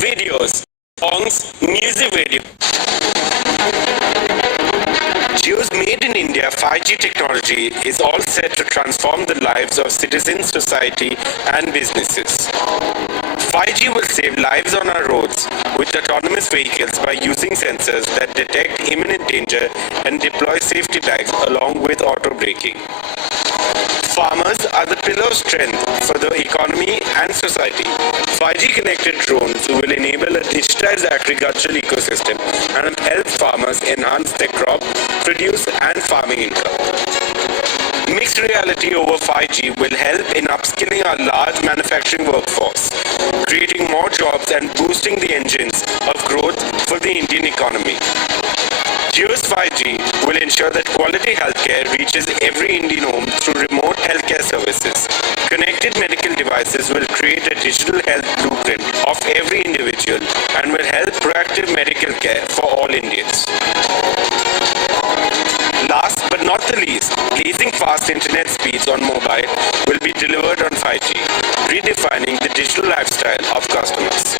videos, songs, music video. Jio's Made in India 5G technology is all set to transform the lives of citizens, society, and businesses. 5G will save lives on our roads with autonomous vehicles by using sensors that detect imminent danger and deploy safety lights along with auto braking. Farmers are the pillar of strength for the economy and society. 5G connected drones will enable a digitized agricultural ecosystem and help farmers enhance their crop, produce and farming income. Mixed reality over 5G will help in upskilling our large manufacturing workforce, creating more jobs and boosting the engines of growth for the Indian economy. Jio's 5G will ensure that quality healthcare reaches every Indian home through remote healthcare services. Connected medical devices will create a digital health blueprint of every individual and will help proactive medical care for all Indians. Last but not the least, blazing fast internet speeds on mobile will be delivered on 5G, redefining the digital lifestyle of customers.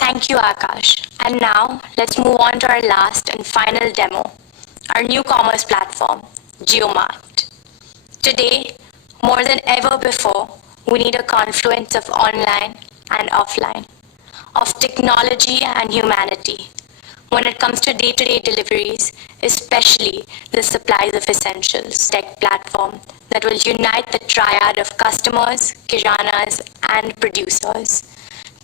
Thank you, Akash. And now, let's move on to our last and final demo, our new commerce platform, JioMart. Today, more than ever before, we need a confluence of online and offline, of technology and humanity, when it comes to day-to-day deliveries, especially the supplies of essentials tech platform that will unite the triad of customers, kiranas, and producers.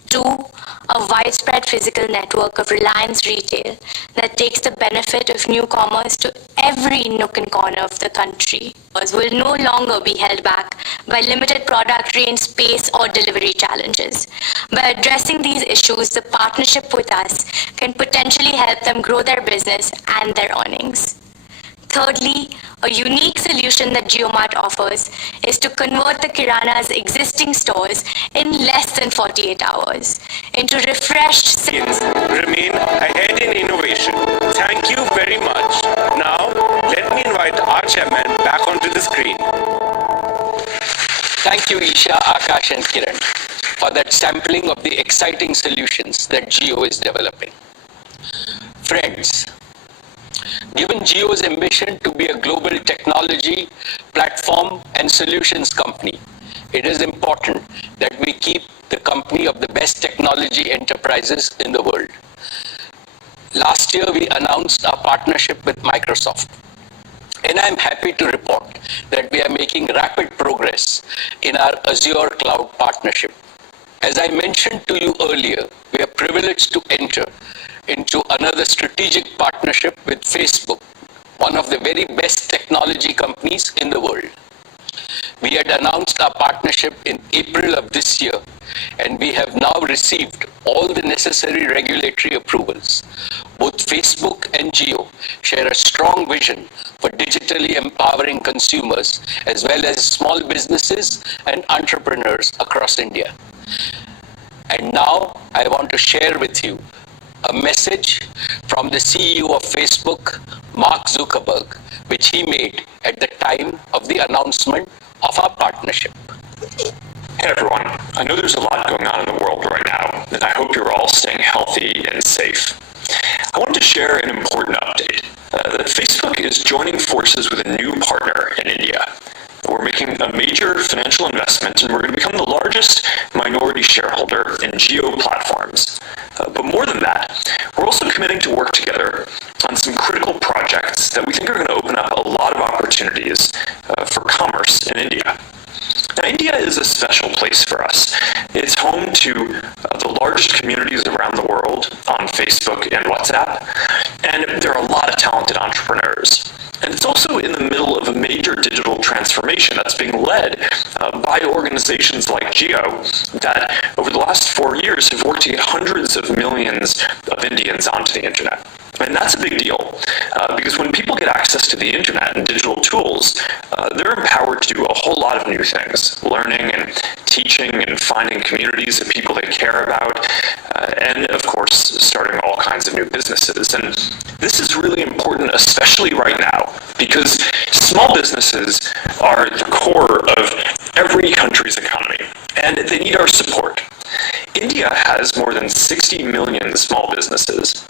2, a widespread physical network of Reliance Retail that takes the benefit of new commerce to every nook and corner of the country. Will no longer be held back by limited product range, space, or delivery challenges. By addressing these issues, the partnership with us can potentially help them grow their business and their earnings. Thirdly, a unique solution that JioMart offers is to convert the Kirana's existing stores in less than 48 hours into refreshed skins. Remain ahead in innovation. Thank you very much. Now, let me invite our chairman back onto the screen. Thank you, Isha, Akash and Kiran, for that sampling of the exciting solutions that Jio is developing. Friends, given Jio's ambition to be a global technology, platform and solutions company, it is important that we keep the company of the best technology enterprises in the world. Last year, we announced our partnership with Microsoft, and I'm happy to report that we are making rapid progress in our Azure cloud partnership. As I mentioned to you earlier, we are privileged to enter into another strategic partnership with Facebook, one of the very best technology companies in the world. We had announced our partnership in April of this year, and we have now received all the necessary regulatory approvals. Both Facebook and Jio share a strong vision for digitally empowering consumers as well as small businesses and entrepreneurs across India. And now I want to share with you a message from the CEO of Facebook, Mark Zuckerberg, which he made at the time of the announcement of our partnership. Hey everyone, I know there's a lot going on in the world right now, and I hope you're all staying healthy and safe. I wanted to share an important update that Facebook is joining forces with a new partner in India. We're making a major financial investment, and we're going to become the largest minority shareholder in Jio Platforms. But more than that, we're also committing to work together on some critical projects that we think are going to open up a lot of opportunities for commerce in India. Now, India is a special place for us. It's home to the largest communities around the world on Facebook and WhatsApp, and there are a lot of talented entrepreneurs. And it's also in the middle of a major digital transformation that's being led by organizations like Jio that over the last 4 years have worked to get hundreds of millions of Indians onto the internet. And that's a big deal, because when people get access to the internet and digital tools, they're empowered to do a whole lot of new things, learning and teaching and finding communities of people they care about, and of course, starting all kinds of new businesses. And this is really important, especially right now, because small businesses are the core of every country they need our support. India has more than 60 million small businesses,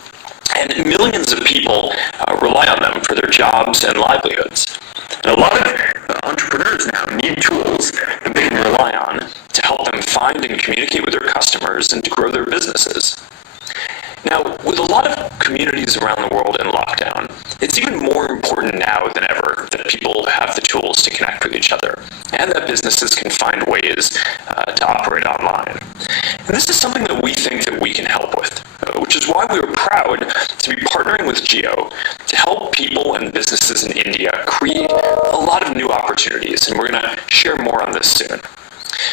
and millions of people rely on them for their jobs and livelihoods. And a lot of entrepreneurs now need tools that they can rely on to help them find and communicate with their customers and to grow their businesses. Now, with a lot of communities around the world in lockdown, it's even more important now than ever that people have the tools to connect with each other, and that businesses can find ways to operate online. And this is something that we think that we can help with, which is why we are proud to be partnering with Jio to help people and businesses in India create a lot of new opportunities, and we're going to share more on this soon.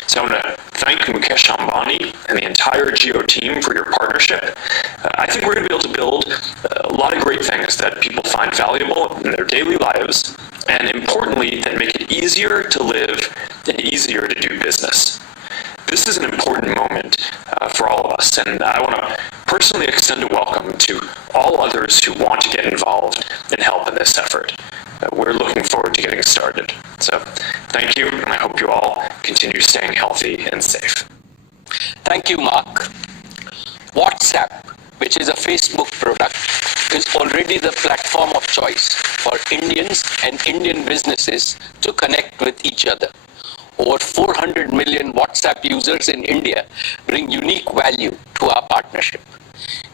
So I want to thank Mukesh Ambani and the entire Jio team for your partnership. I think we're going to be able to build a lot of great things that people find valuable in their daily lives, and importantly, that make it easier to live and easier to do business. This is an important moment for all of us, and I want to personally extend a welcome to all others who want to get involved and help in this effort. We're looking forward to getting started. So thank you, and I hope you all continue staying healthy and safe. Thank you, Mark. WhatsApp, which is a Facebook product, is already the platform of choice for Indians and Indian businesses to connect with each other. Over 400 million WhatsApp users in India bring unique value to our partnership.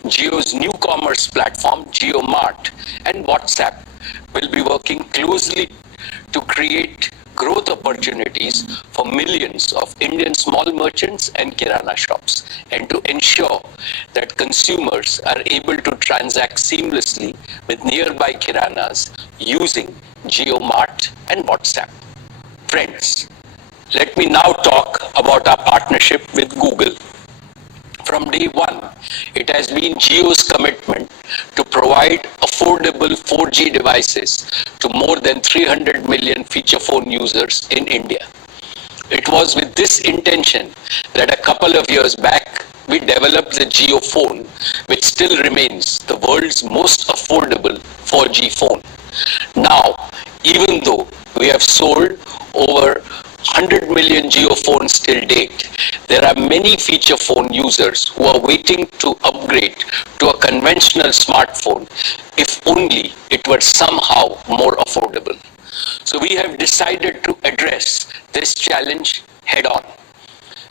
Jio's new commerce platform, JioMart, and WhatsApp will be working closely to create growth opportunities for millions of Indian small merchants and kirana shops, and to ensure that consumers are able to transact seamlessly with nearby kiranas using JioMart and WhatsApp. Friends, let me now talk about our partnership with Google. From day one, it has been Jio's commitment to provide affordable 4G devices to more than 300 million feature phone users in India. It was with this intention that a couple of years back, we developed the Jio phone, which still remains the world's most affordable 4G phone. Now, even though we have sold over 100 million Jio phones till date, there are many feature phone users who are waiting to upgrade to a conventional smartphone, if only it were somehow more affordable. So we have decided to address this challenge head on.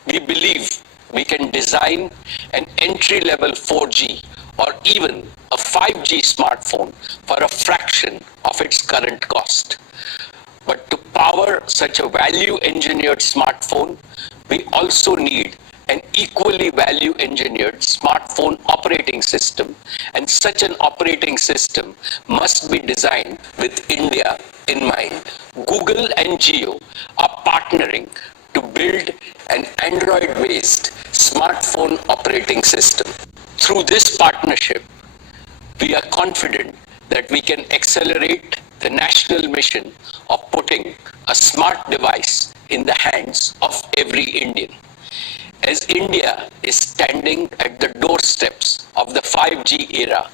We believe we can design an entry-level 4G or even a 5G smartphone for a fraction of its current cost. But to power such a value-engineered smartphone, we also need an equally value-engineered smartphone operating system, and such an operating system must be designed with India in mind. Google and Jio are partnering to build an Android-based smartphone operating system. Through this partnership, we are confident that we can accelerate the national mission of putting a smart device in the hands of every Indian. As India is standing at the doorsteps of the 5G era,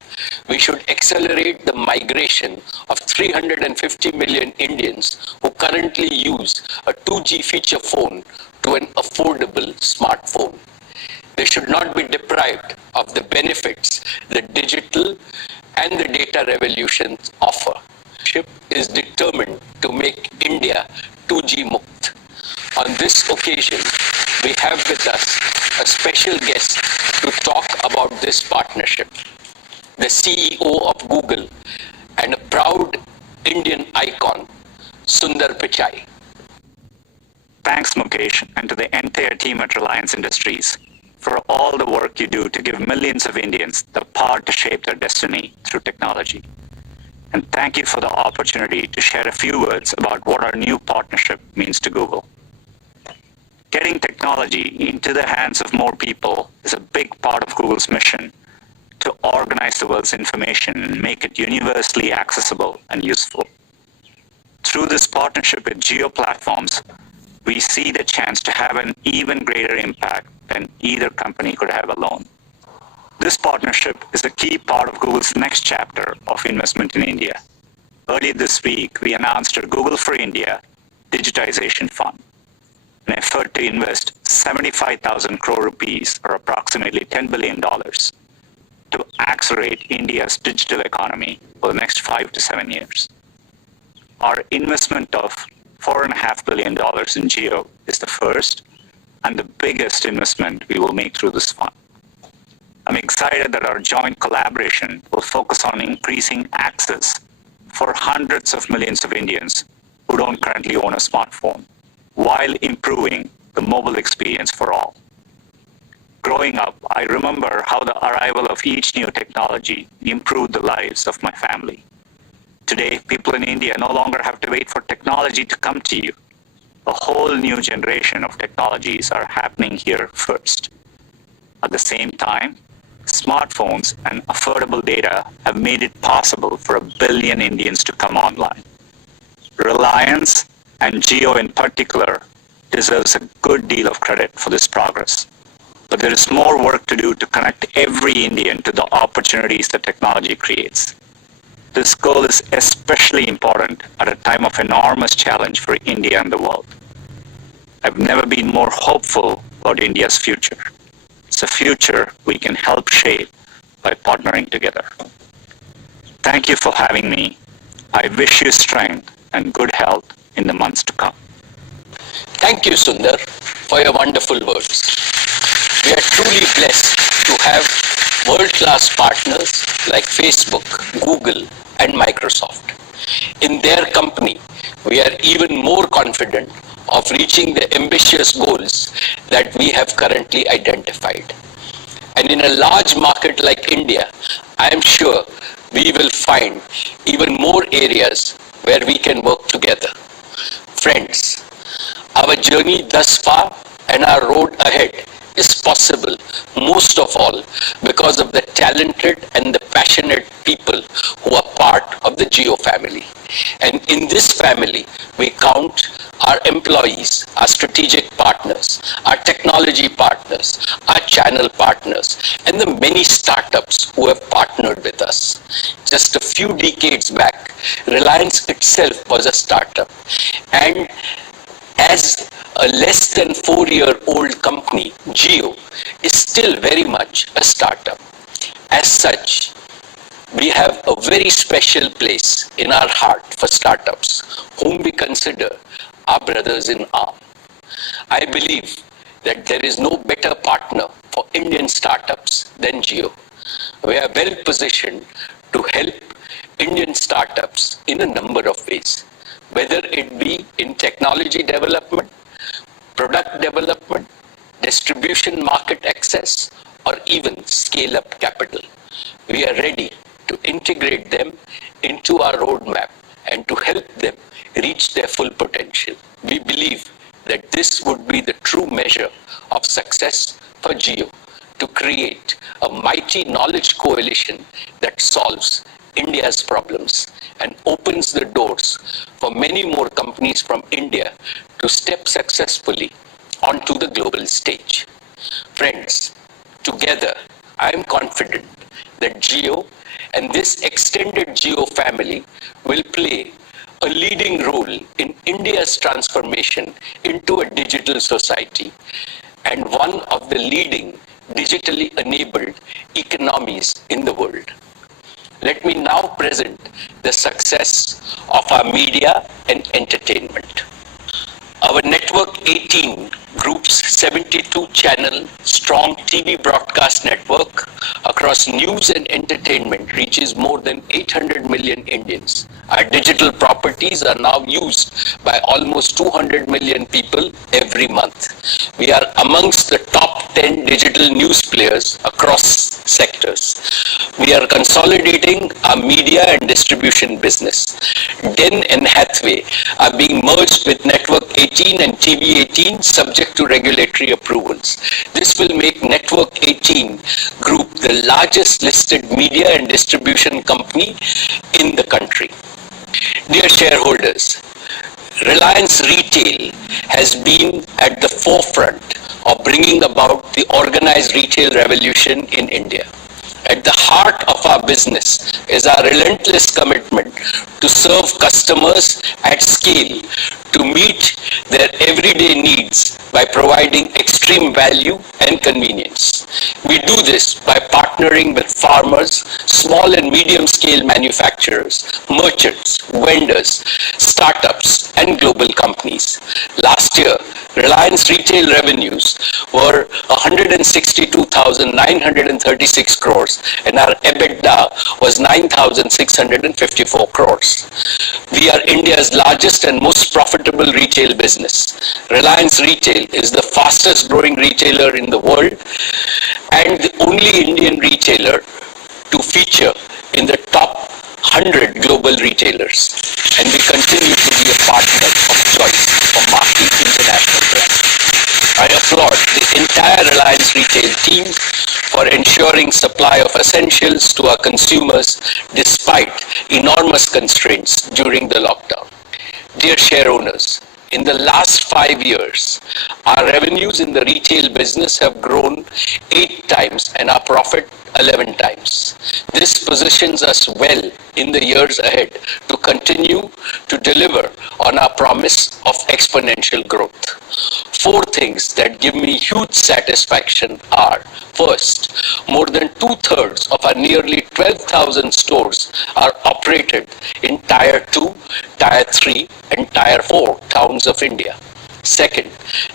we should accelerate the migration of 350 million Indians who currently use a 2G feature phone to an affordable smartphone. They should not be deprived of the benefits the digital and the data revolutions offer. Is determined to make India 2G Mukt. On this occasion, we have with us a special guest to talk about this partnership, the CEO of Google and a proud Indian icon, Sundar Pichai. Thanks, Mukesh, and to the entire team at Reliance Industries for all the work you do to give millions of Indians the power to shape their destiny through technology. And thank you for the opportunity to share a few words about what our new partnership means to Google. Getting technology into the hands of more people is a big part of Google's mission to organize the world's information and make it universally accessible and useful. Through this partnership with Jio Platforms, we see the chance to have an even greater impact than either company could have alone. This partnership is a key part of Google's next chapter of investment in India. Earlier this week, we announced our Google for India Digitization Fund, an effort to invest 75,000 crore rupees, or approximately $10 billion, to accelerate India's digital economy for the next 5 to 7 years. Our investment of $4.5 billion in Jio is the first and the biggest investment we will make through this fund. I'm excited that our joint collaboration will focus on increasing access for hundreds of millions of Indians who don't currently own a smartphone, while improving the mobile experience for all. Growing up, I remember how the arrival of each new technology improved the lives of my family. Today, people in India no longer have to wait for technology to come to you. A whole new generation of technologies are happening here first. At the same time, smartphones and affordable data have made it possible for 1 billion Indians to come online. Reliance, and Jio in particular, deserves a good deal of credit for this progress. But there is more work to do to connect every Indian to the opportunities that technology creates. This goal is especially important at a time of enormous challenge for India and the world. I've never been more hopeful about India's future. It's a future we can help shape by partnering together. Thank you for having me. I wish you strength and good health in the months to come. Thank you, Sundar, for your wonderful words. We are truly blessed to have world-class partners like Facebook, Google, and Microsoft. In their company, we are even more confident of reaching the ambitious goals that we have currently identified. And in a large market like India, I am sure we will find even more areas where we can work together. Friends, our journey thus far and our road ahead is possible most of all because of the talented and the passionate people who are part of the Jio family. And in this family, we count our employees, our strategic partners, our technology partners, our channel partners, and the many startups who have partnered with us. Just a few decades back, Reliance itself was a startup. And as a less than 4-year-old company, Jio is still very much a startup. As such, we have a very special place in our heart for startups, whom we consider our brothers in arms. I believe that there is no better partner for Indian startups than Jio. We are well positioned to help Indian startups in a number of ways, whether it be in technology development, product development, distribution market access, or even scale-up capital. We are ready to integrate them into our roadmap and to help them reach their full potential. We believe that this would be the true measure of success for Jio, to create a mighty knowledge coalition that solves India's problems and opens the doors for many more companies from India to step successfully onto the global stage. Friends, together, I am confident that Jio and this extended Jio family will play a leading role in India's transformation into a digital society and one of the leading digitally enabled economies in the world. Let me now present the success of our media and entertainment. Our Network 18 Group's 72-channel strong TV broadcast network across news and entertainment reaches more than 800 million Indians. Our digital properties are now used by almost 200 million people every month. We are amongst the top 10 digital news players across sectors. We are consolidating our media and distribution business. Den and Hathway are being merged with Network 18 and TV 18 subject to regulatory approvals. This will make Network 18 Group the largest listed media and distribution company in the country. Dear shareholders, Reliance Retail has been at the forefront of bringing about the organized retail revolution in India. At the heart of our business is our relentless commitment to serve customers at scale, to meet their everyday needs by providing extreme value and convenience. We do this by partnering with farmers, small and medium scale manufacturers, merchants, vendors, startups, and global companies. Last year, Reliance retail revenues were 162,936 crores and our EBITDA was 9,654 crores. We are India's largest and most profitable retail business. Reliance Retail is the fastest growing retailer in the world and the only Indian retailer to feature in the top 100 global retailers, and we continue to be a partner of choice for marquee international brands. I applaud the entire Reliance Retail team for ensuring supply of essentials to our consumers despite enormous constraints during the lockdown. Dear share owners, in the last 5 years, our revenues in the retail business have grown 8 times and our profit 11 times. This positions us well in the years ahead to continue to deliver on our promise of exponential growth. 4 things that give me huge satisfaction are: first, more than 2/3 of our nearly 12,000 stores are operated in Tier 2, Tier 3, and Tier 4 towns of India. Second,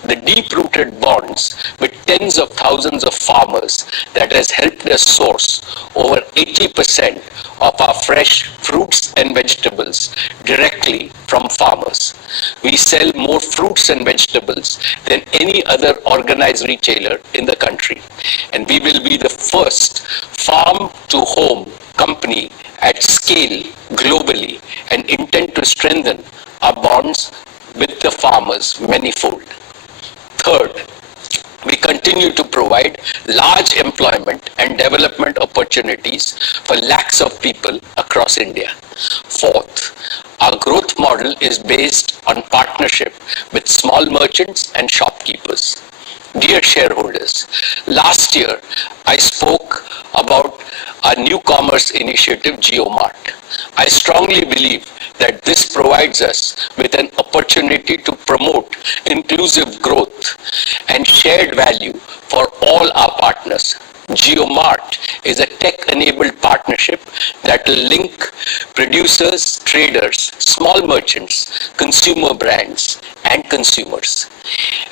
the deep-rooted bonds with tens of thousands of farmers that has helped us source over 80% of our fresh fruits and vegetables directly from farmers. We sell more fruits and vegetables than any other organized retailer in the country, and we will be the first farm-to-home company at scale globally and intend to strengthen our bonds with the farmers manifold. Third, we continue to provide large employment and development opportunities for lakhs of people across India. Fourth, our growth model is based on partnership with small merchants and shopkeepers. Dear shareholders, last year I spoke about our new commerce initiative, JioMart. I strongly believe that this provides us with an opportunity to promote inclusive growth and shared value for all our partners. JioMart is a tech-enabled partnership that will link producers, traders, small merchants, consumer brands, and consumers,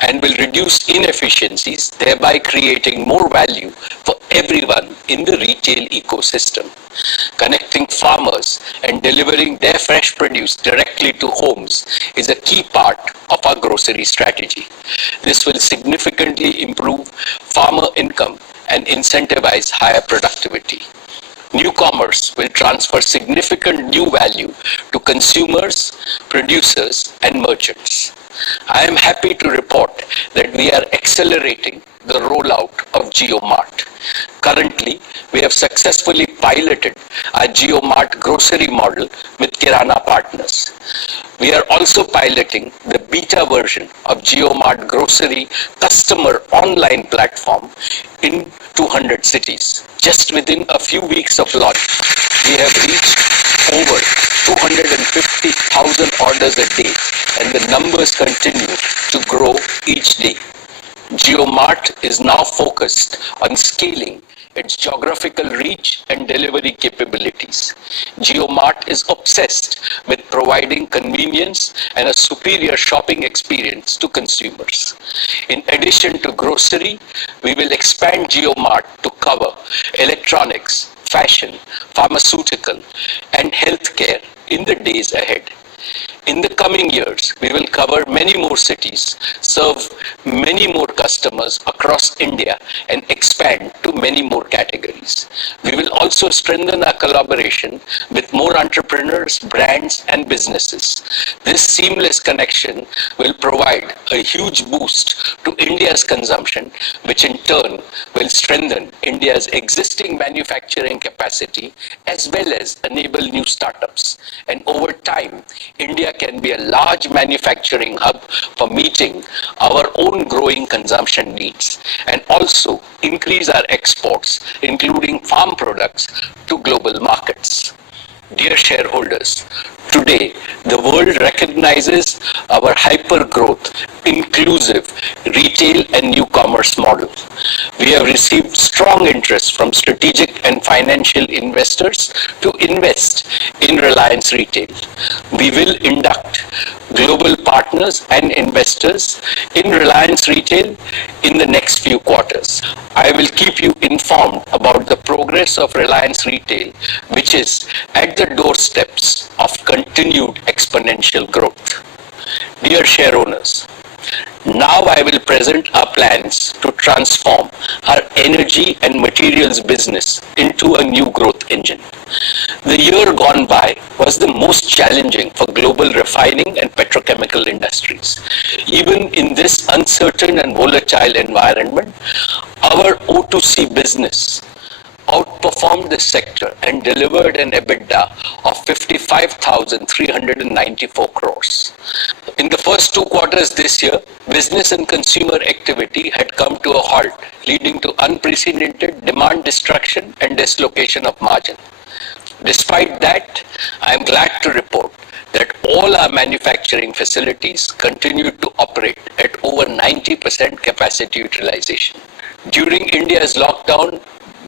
and will reduce inefficiencies, thereby creating more value for everyone in the retail ecosystem. Connecting farmers and delivering their fresh produce directly to homes is a key part of our grocery strategy. This will significantly improve farmer income and incentivize higher productivity. New commerce will transfer significant new value to consumers, producers, and merchants. I am happy to report that we are accelerating the rollout of JioMart. Currently, we have successfully piloted our JioMart grocery model with Kirana partners. We are also piloting the beta version of JioMart grocery customer online platform in 200 cities. Just within a few weeks of launch, we have reached over 250,000 orders a day, and the numbers continue to grow each day. JioMart is now focused on scaling its geographical reach and delivery capabilities. JioMart is obsessed with providing convenience and a superior shopping experience to consumers. In addition to grocery, we will expand JioMart to cover electronics, fashion, pharmaceutical, and healthcare in the days ahead. In the coming years, we will cover many more cities, serve many more customers across India, and expand to many more categories. We will also strengthen our collaboration with more entrepreneurs, brands, and businesses. This seamless connection will provide a huge boost to India's consumption, which in turn will strengthen India's existing manufacturing capacity as well as enable new startups. And over time, India can be a large manufacturing hub for meeting our own growing consumption needs and also increase our exports, including farm products, to global markets. Dear shareholders, Today, the world recognizes our hyper-growth, inclusive retail and new commerce model. We have received strong interest from strategic and financial investors to invest in Reliance Retail. We will induct global partners and investors in Reliance Retail in the next few quarters. I will keep you informed about the progress of Reliance Retail, which is at the doorsteps of continued exponential growth. Dear shareowners, now I will present our plans to transform our energy and materials business into a new growth engine. The year gone by was the most challenging for global refining and petrochemical industries. Even in this uncertain and volatile environment, our O2C business outperformed the sector and delivered an EBITDA of 55,394 crores. In the first 2 quarters this year, business and consumer activity had come to a halt, leading to unprecedented demand destruction and dislocation of margin. Despite that, I am glad to report that all our manufacturing facilities continued to operate at over 90% capacity utilization. During India's lockdown,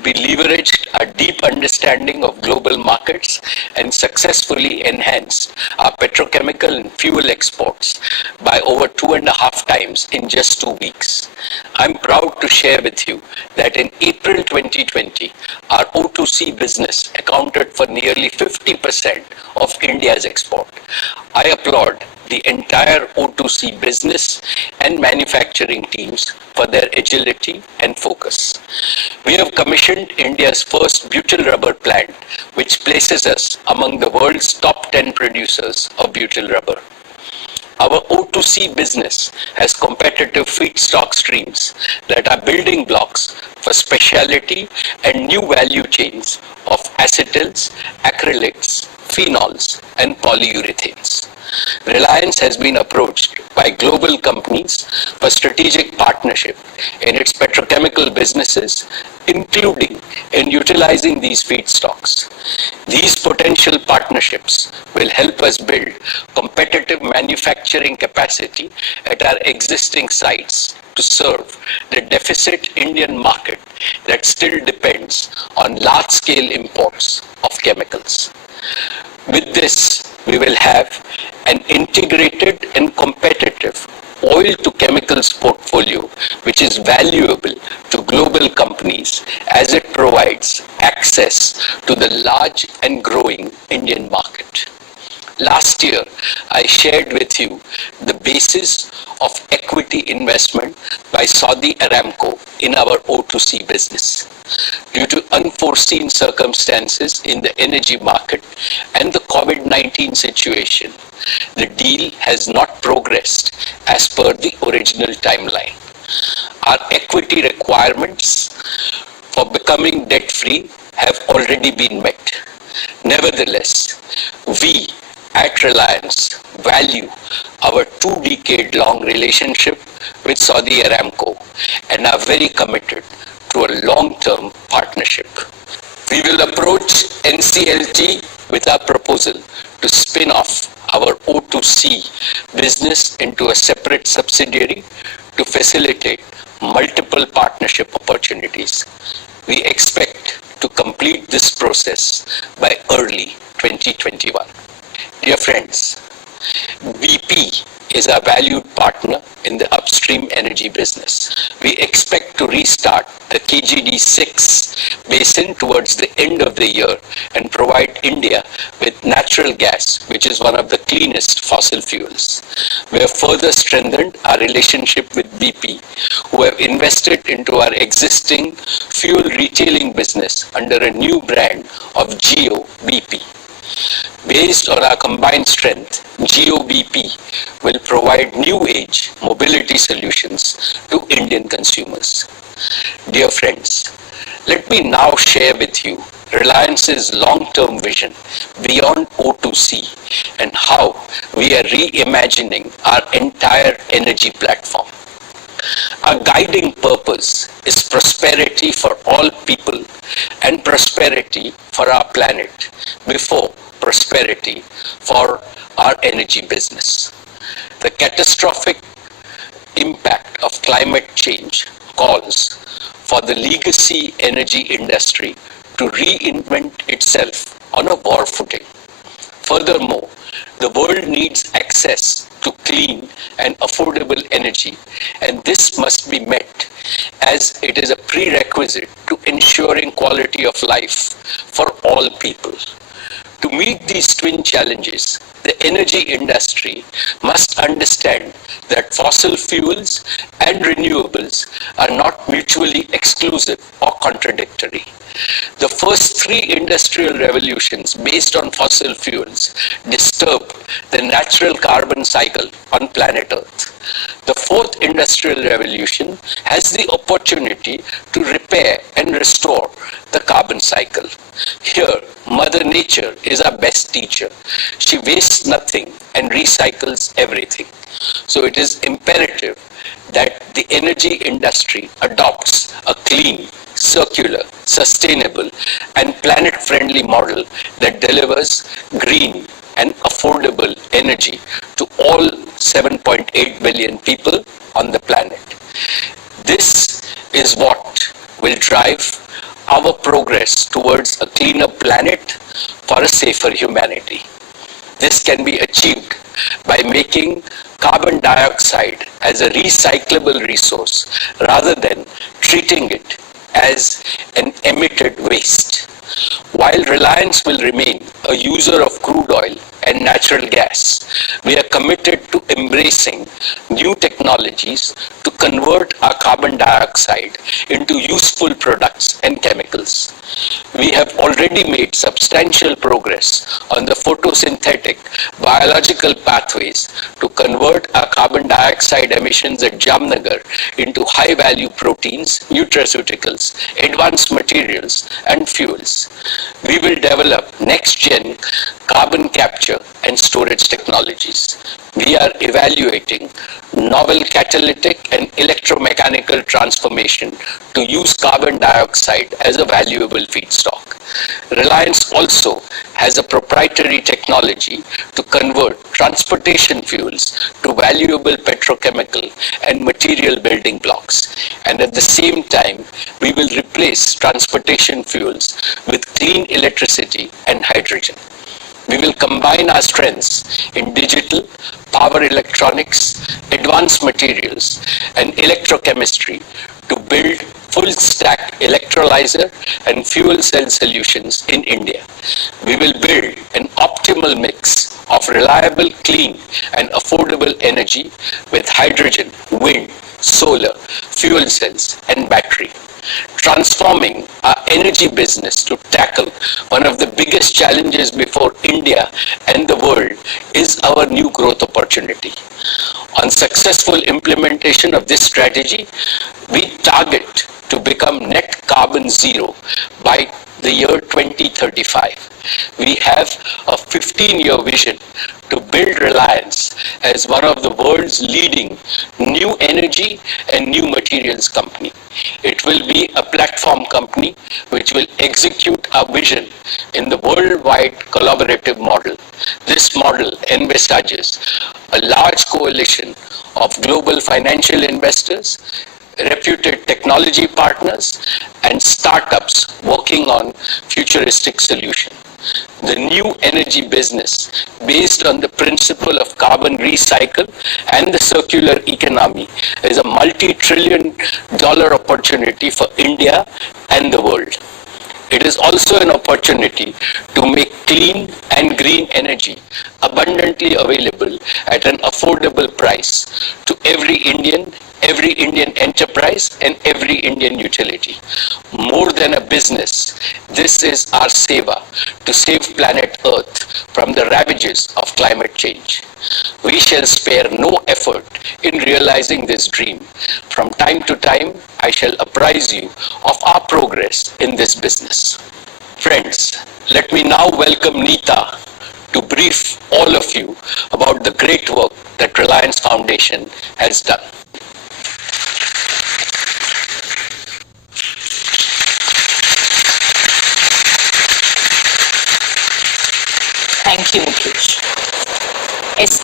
we leveraged our deep understanding of global markets and successfully enhanced our petrochemical and fuel exports by over 2.5 times in just 2 weeks. I'm proud to share with you that in April 2020, our O2C business accounted for nearly 50% of India's export. I applaud the entire O2C business and manufacturing teams for their agility and focus. We have commissioned India's first butyl rubber plant, which places us among the world's top 10 producers of butyl rubber. Our O2C business has competitive feedstock streams that are building blocks for specialty and new value chains of acetyls, acrylics, phenols, and polyurethanes. Reliance has been approached by global companies for strategic partnership in its petrochemical businesses, including in utilizing these feedstocks. These potential partnerships will help us build competitive manufacturing capacity at our existing sites to serve the deficit Indian market that still depends on large-scale imports of chemicals. With this, we will have an integrated and competitive oil-to-chemicals portfolio, which is valuable to global companies as it provides access to the large and growing Indian market. Last year, I shared with you the basis of equity investment by Saudi Aramco in our O2C business. Due to unforeseen circumstances in the energy market and the COVID-19 situation, the deal has not progressed as per the original timeline. Our equity requirements for becoming debt-free have already been met. Nevertheless, we at Reliance value our 2-decade-long relationship with Saudi Aramco and are very committed to a long-term partnership. We will approach NCLT with our proposal to spin off our O2C business into a separate subsidiary to facilitate multiple partnership opportunities. We expect to complete this process by early 2021. Dear friends, BP is our valued partner in the upstream energy business. We expect to restart the KGD6 basin towards the end of the year and provide India with natural gas, which is one of the cleanest fossil fuels. We have further strengthened our relationship with BP, who have invested into our existing fuel retailing business under a new brand of JioBP. Based on our combined strength, JioBP will provide new age mobility solutions to Indian consumers. Dear friends, let me now share with you Reliance's long-term vision beyond O2C and how we are reimagining our entire energy platform. Our guiding purpose is prosperity for all people and prosperity for our planet before prosperity for our energy business. The catastrophic impact of climate change calls for the legacy energy industry to reinvent itself on a war footing. Furthermore, the world needs access to clean and affordable energy, and this must be met as it is a prerequisite to ensuring quality of life for all people. To meet these twin challenges, the energy industry must understand that fossil fuels and renewables are not mutually exclusive or contradictory. The first three industrial revolutions based on fossil fuels disturbed the natural carbon cycle on planet Earth. The fourth industrial revolution has the opportunity to repair and restore the carbon cycle. Here, Mother Nature is our best teacher. She wastes nothing and recycles everything. So it is imperative that the energy industry adopts a clean, circular, sustainable, and planet-friendly model that delivers green and affordable energy to all 7.8 billion people on the planet. This is what will drive our progress towards a cleaner planet for a safer humanity. This can be achieved by making carbon dioxide as a recyclable resource rather than treating it as an emitted waste. While Reliance will remain a user of crude oil and natural gas, we are committed to embracing new technologies to convert our carbon dioxide into useful products and chemicals. We have already made substantial progress on the photosynthetic biological pathways to convert our carbon dioxide emissions at Jamnagar into high-value proteins, nutraceuticals, advanced materials, and fuels. We will develop next-gen carbon capture and storage technologies. We are evaluating novel catalytic and electromechanical transformation to use carbon dioxide as a valuable feedstock. Reliance also has a proprietary technology to convert transportation fuels to valuable petrochemical and material building blocks. And at the same time, we will replace transportation fuels with clean electricity and hydrogen. We will combine our strengths in digital, power electronics, advanced materials, and electrochemistry to build full-stack electrolyzer and fuel cell solutions in India. We will build an optimal mix of reliable, clean, and affordable energy with hydrogen, wind, solar, fuel cells, and battery. Transforming our energy business to tackle one of the biggest challenges before India and the world is our new growth opportunity. On successful implementation of this strategy, we target to become net carbon zero by the year 2035. We have a 15-year vision to build Reliance as one of the world's leading new energy and new materials company. It will be a platform company which will execute our vision in the worldwide collaborative model. This model envisages a large coalition of global financial investors, reputed technology partners, and startups working on futuristic solutions. The new energy business, based on the principle of carbon recycle and the circular economy, is a multi-trillion-dollar opportunity for India and the world. It is also an opportunity to make clean and green energy abundantly available at an affordable price to every Indian enterprise, and every Indian utility. More than a business, this is our seva to save planet Earth from the ravages of climate change. We shall spare no effort in realizing this dream. From time to time, I shall apprise you of our progress in this business. Friends, let me now welcome Neeta to brief all of you about the great work that Reliance Foundation has done.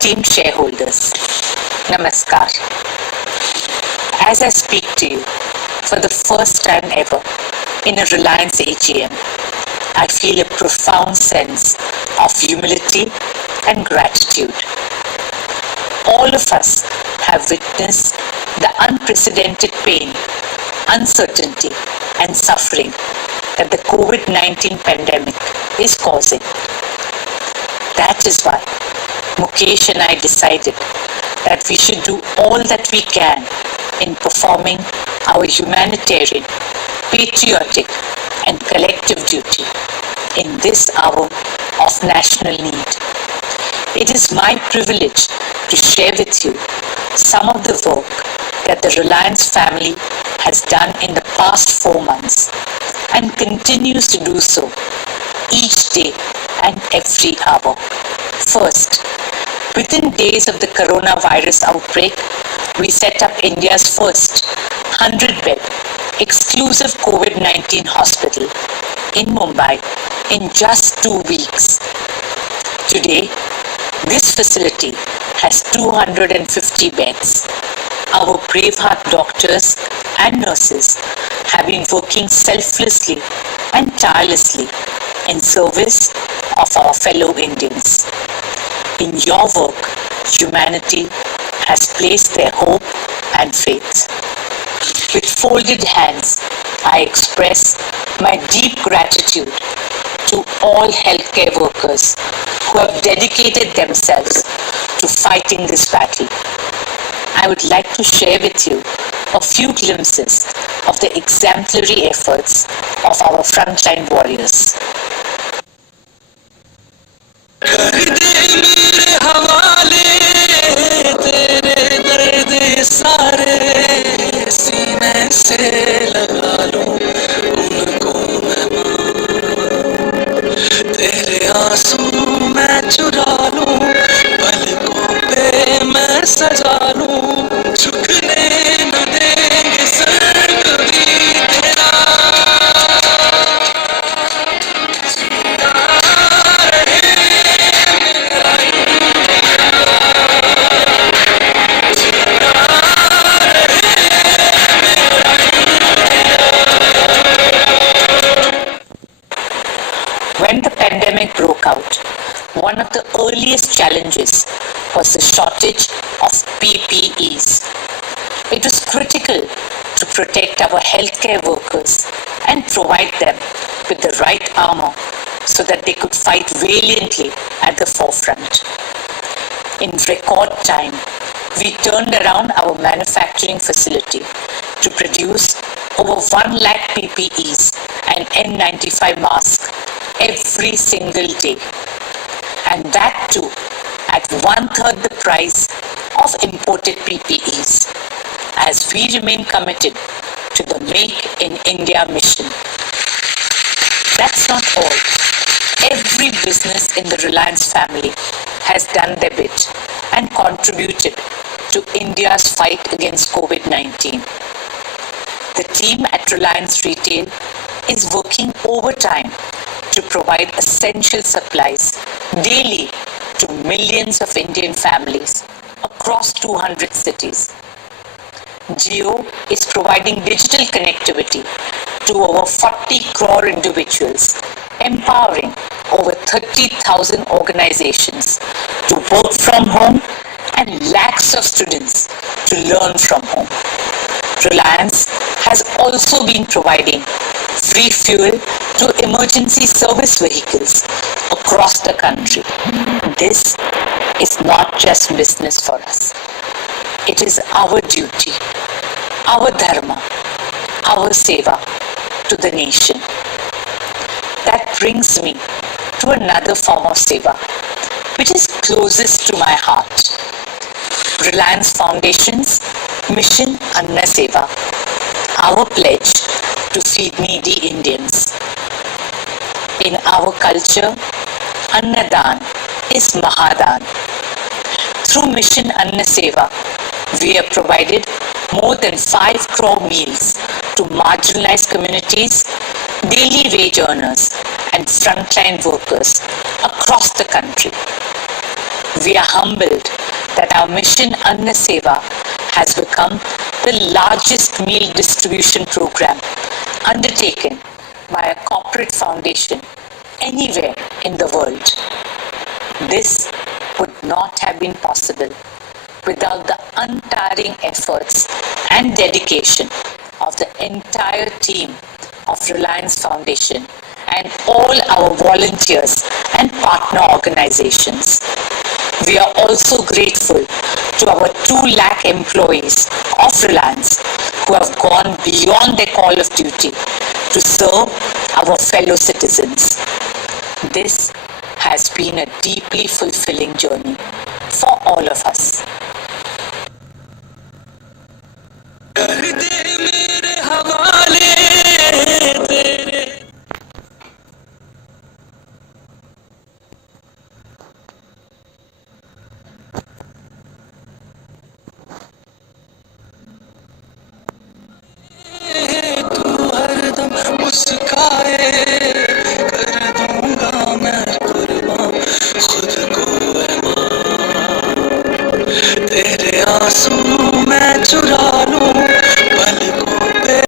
esteemed shareholders, Namaskar. As I speak to you for the first time ever in a Reliance AGM, I feel a profound sense of humility and gratitude. All of us have witnessed the unprecedented pain, uncertainty, and suffering that the COVID-19 pandemic is causing. That is why Mukesh and I decided that we should do all that we can in performing our humanitarian, patriotic, and collective duty in this hour of national need. It is my privilege to share with you some of the work that the Reliance family has done in the past 4 months and continues to do so each day and every hour. First, within days of the coronavirus outbreak, we set up India's first 100-bed exclusive COVID-19 hospital in Mumbai in just 2 weeks. Today, this facility has 250 beds. Our braveheart doctors and nurses have been working selflessly and tirelessly in service of our fellow Indians. In your work, humanity has placed their hope and faith. With folded hands, I express my deep gratitude to all healthcare workers who have dedicated themselves to fighting this battle. I would like to share with you a few glimpses of the exemplary efforts of our frontline warriors. When the pandemic broke out, one of the earliest challenges was the shortage of PPEs. It was critical to protect our healthcare workers and provide them with the right armor so that they could fight valiantly at the forefront. In record time, we turned around our manufacturing facility to produce over 1 lakh PPEs and N95 masks every single day. And that too at 1/3 the price of imported PPEs, as we remain committed to the Make in India mission. That's not all. Every business in the Reliance family has done their bit and contributed to India's fight against COVID-19. The team at Reliance Retail is working overtime to provide essential supplies daily to millions of Indian families across 200 cities. Jio is providing digital connectivity to over 40 crore individuals, empowering over 30,000 organizations to work from home and lakhs of students to learn from home. Reliance has also been providing free fuel to emergency service vehicles across the country. This is not just business for us. It is our duty, our dharma, our seva to the nation. That brings me to another form of seva, which is closest to my heart. Reliance Foundation's Mission Anna Seva, our pledge to feed needy Indians. In our culture, Annadan is Mahadan. Through Mission Anna Seva, we have provided more than 5 crore meals to marginalized communities, daily wage earners, and frontline workers across the country. We are humbled that our mission Anna Seva has become the largest meal distribution program undertaken by a corporate foundation anywhere in the world. This would not have been possible without the untiring efforts and dedication of the entire team of Reliance Foundation and all our volunteers and partner organizations. We are also grateful to our 2 lakh employees of Reliance who have gone beyond their call of duty to serve our fellow citizens. This has been a deeply fulfilling journey for all of us. तेरे आंसू मैं चुरा